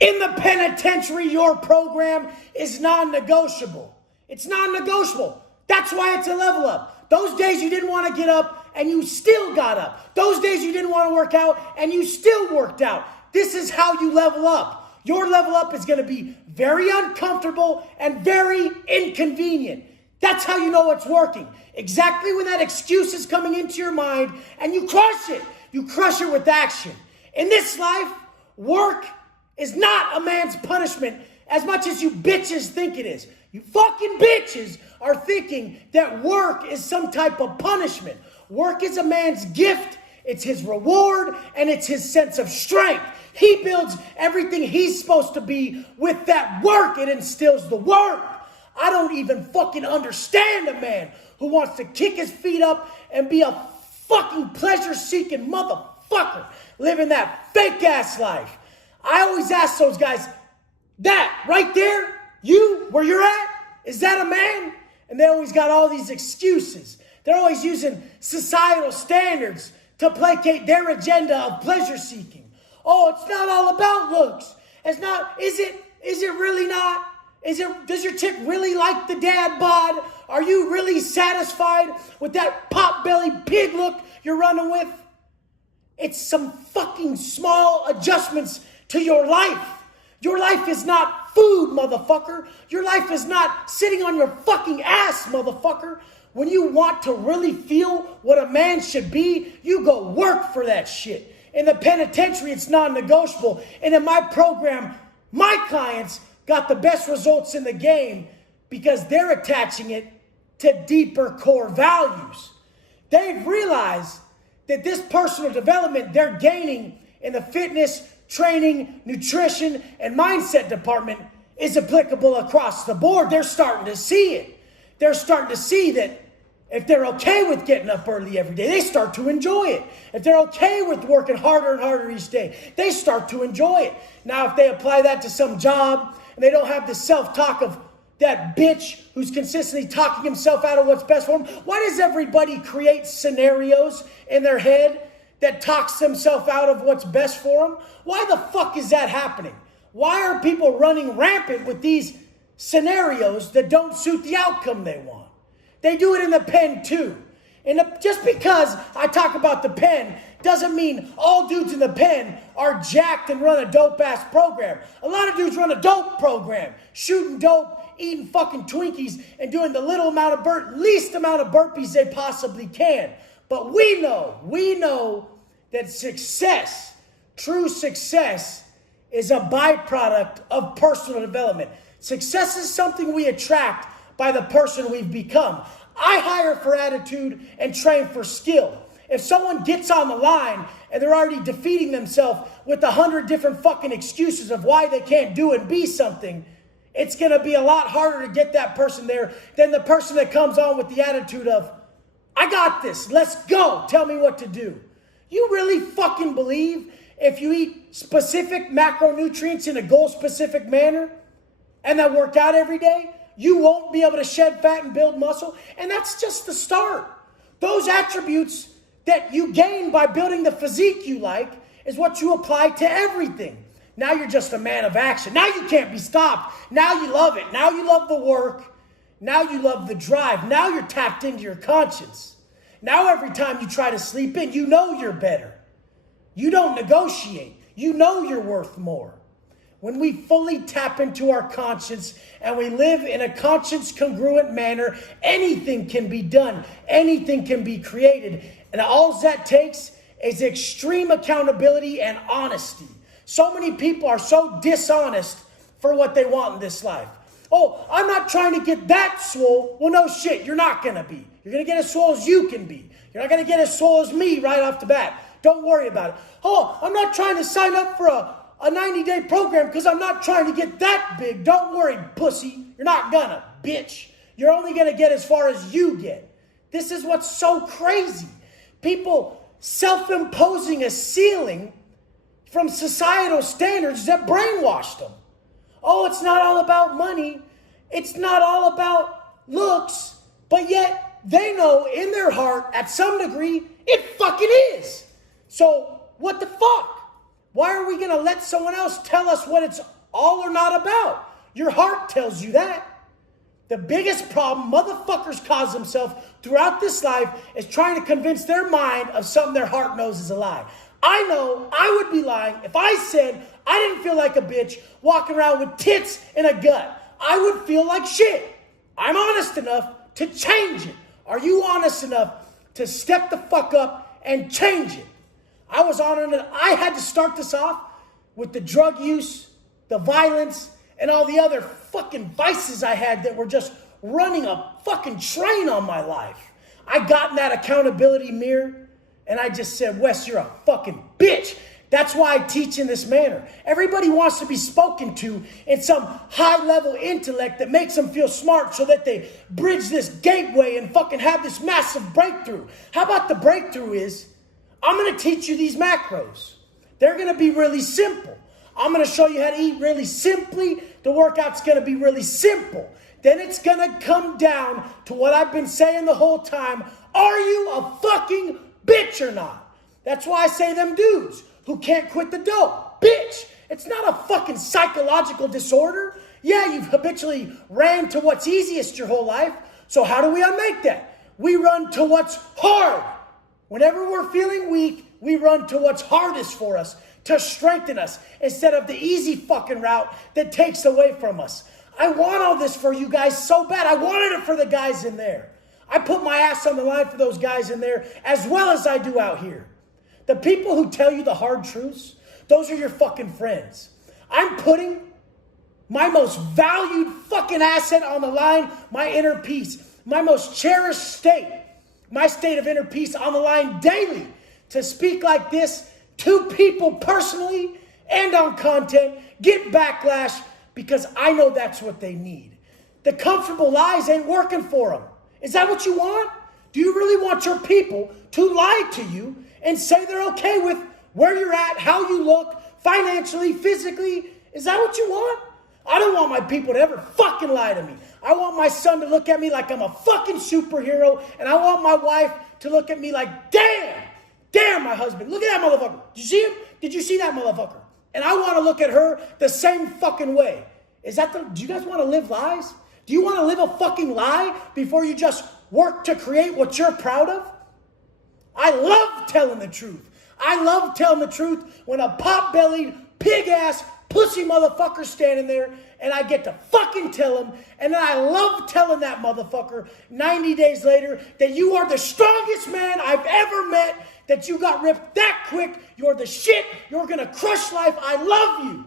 In the penitentiary, your program is non-negotiable. It's non-negotiable. That's why it's a level up. Those days you didn't want to get up and you still got up. Those days you didn't want to work out and you still worked out. This is how you level up. Your level up is going to be very uncomfortable and very inconvenient. That's how you know it's working. Exactly when that excuse is coming into your mind and you crush it. You crush it with action. In this life, work is not a man's punishment as much as you bitches think it is. You fucking bitches are thinking that work is some type of punishment. Work is a man's gift, it's his reward, and it's his sense of strength. He builds everything he's supposed to be with that work. It instills the work. I don't even fucking understand a man who wants to kick his feet up and be a fucking pleasure-seeking motherfucker living that fake-ass life. I always ask those guys, that right there, you, where you're at, is that a man? And they always got all these excuses. They're always using societal standards to placate their agenda of pleasure-seeking. Oh, it's not all about looks. It's not, is it really not? Does your chick really like the dad bod? Are you really satisfied with that pot-bellied pig look you're running with? It's some fucking small adjustments to your life. Your life is not food, motherfucker. Your life is not sitting on your fucking ass, motherfucker. When you want to really feel what a man should be, you go work for that shit. In the penitentiary, it's non-negotiable. And in my program, my clients got the best results in the game because they're attaching it to deeper core values. They've realized that this personal development they're gaining in the fitness, training, nutrition, and mindset department is applicable across the board. They're starting to see it. They're starting to see that if they're okay with getting up early every day, they start to enjoy it. If they're okay with working harder and harder each day, they start to enjoy it. Now, if they apply that to some job and they don't have the self-talk of that bitch who's consistently talking himself out of what's best for him, why does everybody create scenarios in their head that talks themselves out of what's best for them? Why the fuck is that happening? Why are people running rampant with these scenarios that don't suit the outcome they want? They do it in the pen too. And just because I talk about the pen doesn't mean all dudes in the pen are jacked and run a dope-ass program. A lot of dudes run a dope program, shooting dope, eating fucking Twinkies, and doing the least amount of burpees they possibly can. But we know that success, true success, is a byproduct of personal development. Success is something we attract by the person we've become. I hire for attitude and train for skill. If someone gets on the line and they're already defeating themselves with 100 different fucking excuses of why they can't do and be something, it's going to be a lot harder to get that person there than the person that comes on with the attitude of, I got this, let's go, tell me what to do. You really fucking believe if you eat specific macronutrients in a goal-specific manner and then work out every day, you won't be able to shed fat and build muscle? And that's just the start. Those attributes that you gain by building the physique you like is what you apply to everything. Now you're just a man of action. Now you can't be stopped. Now you love it. Now you love the work. Now you love the drive. Now you're tapped into your conscience. Now every time you try to sleep in, you know you're better. You don't negotiate. You know you're worth more. When we fully tap into our conscience and we live in a conscience congruent manner, anything can be done. Anything can be created. And all that takes is extreme accountability and honesty. So many people are so dishonest for what they want in this life. Oh, I'm not trying to get that swole. Well, no shit, you're not going to be. You're going to get as swole as you can be. You're not going to get as swole as me right off the bat. Don't worry about it. Oh, I'm not trying to sign up for a 90-day program because I'm not trying to get that big. Don't worry, pussy. You're not gonna, bitch. You're only gonna get as far as you get. This is what's so crazy. People self-imposing a ceiling from societal standards that brainwashed them. Oh, it's not all about money. It's not all about looks. But yet, they know in their heart, at some degree, it fucking is. So, what the fuck? Why are we going to let someone else tell us what it's all or not about? Your heart tells you that. The biggest problem motherfuckers cause themselves throughout this life is trying to convince their mind of something their heart knows is a lie. I know I would be lying if I said I didn't feel like a bitch walking around with tits and a gut. I would feel like shit. I'm honest enough to change it. Are you honest enough to step the fuck up and change it? I was honored that I had to start this off with the drug use, the violence, and all the other fucking vices I had that were just running a fucking train on my life. I got in that accountability mirror and I just said, Wes, you're a fucking bitch. That's why I teach in this manner. Everybody wants to be spoken to in some high-level intellect that makes them feel smart so that they bridge this gateway and fucking have this massive breakthrough. How about the breakthrough is, I'm going to teach you these macros. They're going to be really simple. I'm going to show you how to eat really simply. The workout's going to be really simple. Then it's going to come down to what I've been saying the whole time. Are you a fucking bitch or not? That's why I say them dudes who can't quit the dope. Bitch. It's not a fucking psychological disorder. Yeah, you've habitually ran to what's easiest your whole life. So how do we unmake that? We run to what's hard. Whenever we're feeling weak, we run to what's hardest for us to strengthen us instead of the easy fucking route that takes away from us. I want all this for you guys so bad. I wanted it for the guys in there. I put my ass on the line for those guys in there as well as I do out here. The people who tell you the hard truths, those are your fucking friends. I'm putting my most valued fucking asset on the line, my inner peace, my most cherished state, my state of inner peace on the line daily to speak like this to people personally and on content, get backlash because I know that's what they need. The comfortable lies ain't working for them. Is that what you want? Do you really want your people to lie to you and say they're okay with where you're at, how you look, financially, physically? Is that what you want? I don't want my people to ever fucking lie to me. I want my son to look at me like I'm a fucking superhero, and I want my wife to look at me like, damn, my husband, look at that motherfucker. Did you see him? Did you see that motherfucker? And I want to look at her the same fucking way. Do you guys want to live lies? Do you want to live a fucking lie before you just work to create what you're proud of? I love telling the truth. I love telling the truth when a pot-bellied, pig-ass, pussy motherfucker standing there and I get to fucking tell him, and then I love telling that motherfucker 90 days later that you are the strongest man I've ever met, that you got ripped that quick, you're the shit, you're gonna crush life, I love you.